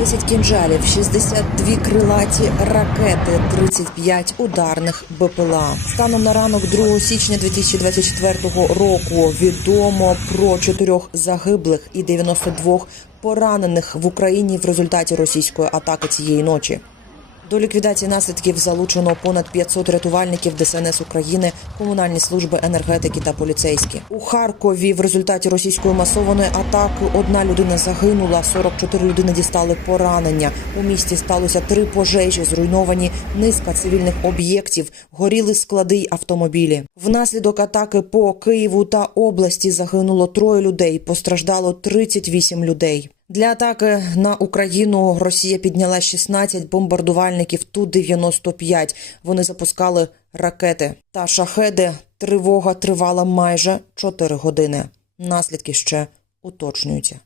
10 кінжалів, 62 крилаті ракети, 35 ударних БПЛА. Станом на ранок 2 січня 2024 року відомо про чотирьох загиблих і 92 поранених в Україні в результаті російської атаки цієї ночі. До ліквідації наслідків залучено понад 500 рятувальників ДСНС України, комунальні служби енергетики та поліцейські. У Харкові в результаті російської масованої атаки одна людина загинула, 44 людини дістали поранення. У місті сталося три пожежі, зруйновані низка цивільних об'єктів, горіли склади й автомобілі. Внаслідок атаки по Києву та області загинуло троє людей, постраждало 38 людей. Для атаки на Україну Росія підняла 16 бомбардувальників Ту-95. Вони запускали ракети та шахеди. Тривога тривала майже 4 години. Наслідки ще уточнюються.